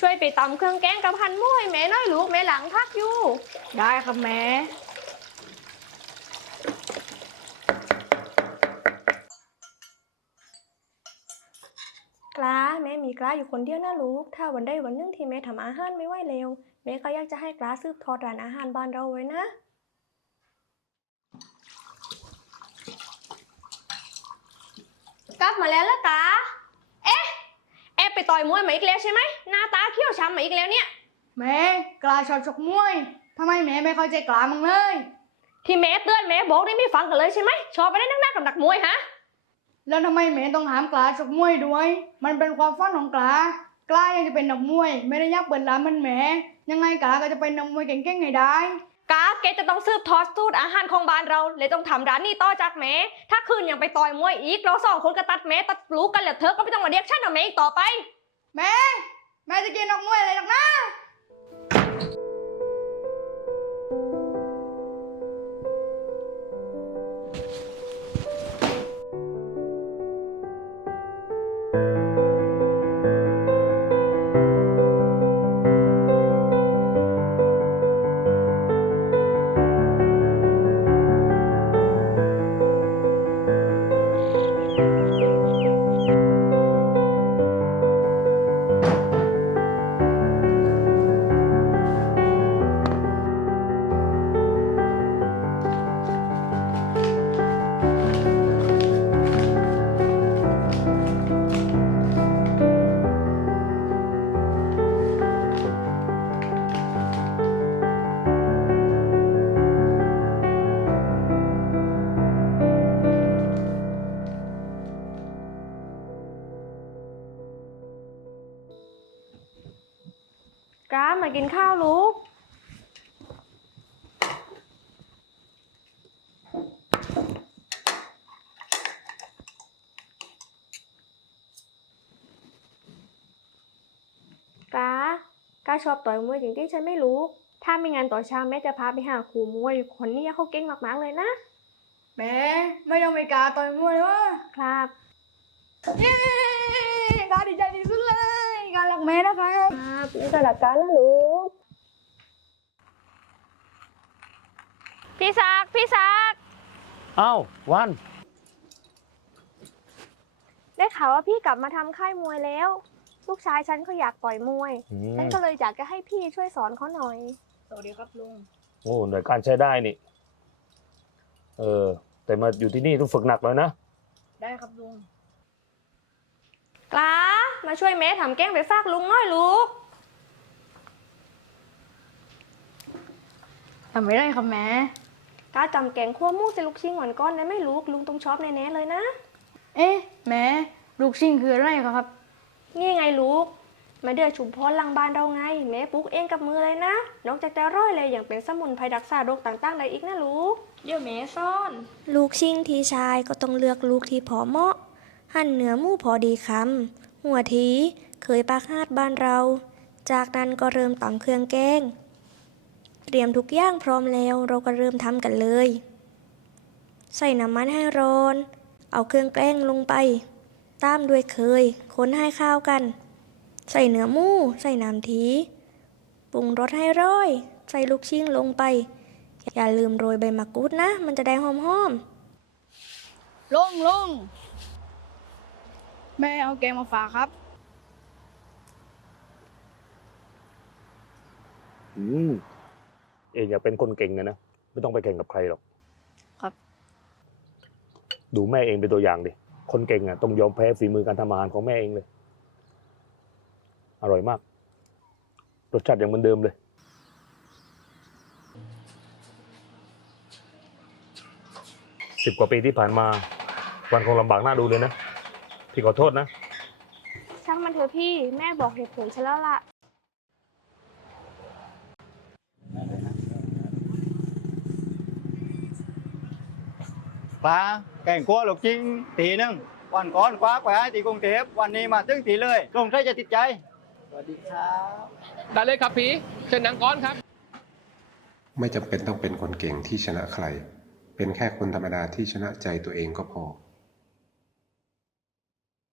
ช่วยไปตำเครื่องแกงกับพันหม้ให้แม่หน้อยลูกแม่หลังพักอยู่ได้ครับแม่กล้าแม่มีกล้าอยู่คนเดียวนะลูก ถ้าวันใดวันหนึ่งที่แม่ทำอาหารไม่ไหวเร็วแม่ก็อยากจะให้กล้าสืบทอดร้านอาหารบ้านเราไว้นะกลับมาแล้วละกาเอ๊ะแอบไป ต่อยมวยมาอีกแล้วใช่ไหมหน้าตาเขี้ยวช้ำมาอีกแล้วเนี่ย แม่กลาชอบชกมวยทำไมแม่ไม่เข้าใจกลามึงเลย ที่แม่เตือนแม่บอกนี่ไม่ฟังกันเลยใช่ไหมชอบไปได้นักหน้ากับนักมวยฮะแล้วทำไมแม่ต้องห้ามกลาชกมวยด้วย มันเป็นความฝันของกลากลายังจะเป็นนักมวย ไม่ได้อยากเปิดร้านมันแหมยังไงกลาก็จะเป็นนักมวยเก่งๆให้ได้กาเกจะต้องสืบทอดสูตรอาหารของบ้านเรา เลยต้องทำร้านนี้ต่อจากแม่ถ้าคืนยังไปต่อยมวยอีกเราสองคนก็ตัดแม่ตัดลูกกันแล้วเธอก็ไม่ต้องมาเรียกฉันว่าแม่อีกต่อไป แม่ แม่จะกินนกมวยอะไรดอกหน้า กามากินข้าวลูก กากาชอบต่อยมวยจริงๆฉันไม่รู้ ถ้ามีงานต่อเช้าแม่จะพาไปหาครูมวยคนนี้เขาเก่งมากๆเลยนะ แม่ไม่ต้องไปกลาต่อยมวยเลยวะครับ เย้กลาดีใจที่สุดเลยกลารัก แม่นะครับครับนี่ก็หลักการแล้วลูก พี่ซัก พี่ซัก เอ้าวันได้ข่าวว่าพี่กลับมาทำค่ายมวยแล้ว ลูกชายฉันเขาอยากต่อยมวย อืมฉันก็เลยอยากจะให้พี่ช่วยสอนเขาหน่อย สวัสดีครับลุง โอ้หน่วยการใช้ได้นี่ เออ แต่มาอยู่ที่นี่ต้องฝึกหนักเลยนะ ได้ครับลุง กล้ามาช่วยแม่ทำแกงไปฝากลุงหน่อยลูกทำไม่ได้ครับแม่กล้าจำแกงคั่วหมูใส่ลูกชิ้นหวานก้อนได้ไหมลูกลุงต้องชอบแน่ๆเลยนะ เอ๊ะแม่ลูกชิงคืออะไรครับ นี่ไงลูก มาเดือชุมพรหลังบ้านเราไง แม่ปลูกเองกับมือเลยนะ นอกจากจะร่อยเลยอย่างเป็นสมุนไพรรักษาโรคต่างๆได้อีกนะลูกเดี๋ยวแม่ซ่อน ลูกชิงที่ชายก็ต้องเลือกลูกที่พอเหมาะ หั่นเนื้อมูพอดีคำหัวทีเคยปากฮาดบ้านเรา จากนั้นก็เริ่มตำเครื่องแกง เตรียมทุกอย่างพร้อมแล้วเราก็เริ่มทำกันเลย ใส่น้ำมันให้ร้อน เอาเครื่องแกงลงไป ตามด้วยเคยคนให้ข้าวกัน ใส่เนื้อมูใส่น้ำทีปรุงรสให้ร้อย ใส่ลูกชิ้นลงไป อย่าลืมโรยใบมะกรูดนะ มันจะได้หอมๆลงลง แม่เอาแกงมาฝากครับ อืมเองอยากเป็นคนเก่งนะนะ ไม่ต้องไปแข่งกับใครหรอกครับ ดูแม่เองเป็นตัวอย่างดิ คนเก่งอะต้องยอมแพ้ฝีมือการทำอาหารของแม่เองเลย อร่อยมาก รสชาติยังเหมือนเดิมเลย สิบกว่าปีที่ผ่านมา วันคงลำบากหน้าดูเลยนะ พี่ขอโทษนะๆช่างมันเถอะพี่แม่บอกเหตุผลฉันแล้วล่ะ ปลาแกงคั่วลูกจิ้งตีหนึงวันก่อนคว้าไปให้ตีกรุงเทพวันนี้มาตึ้งตีเลยลงใครจะติดใจ สวัสดีครับ ได้เลยครับพี่เชิญนางก้อนครับ ไม่จำเป็นต้องเป็นคนเก่งที่ชนะใคร เป็นแค่คนธรรมดาที่ชนะใจตัวเองก็พอ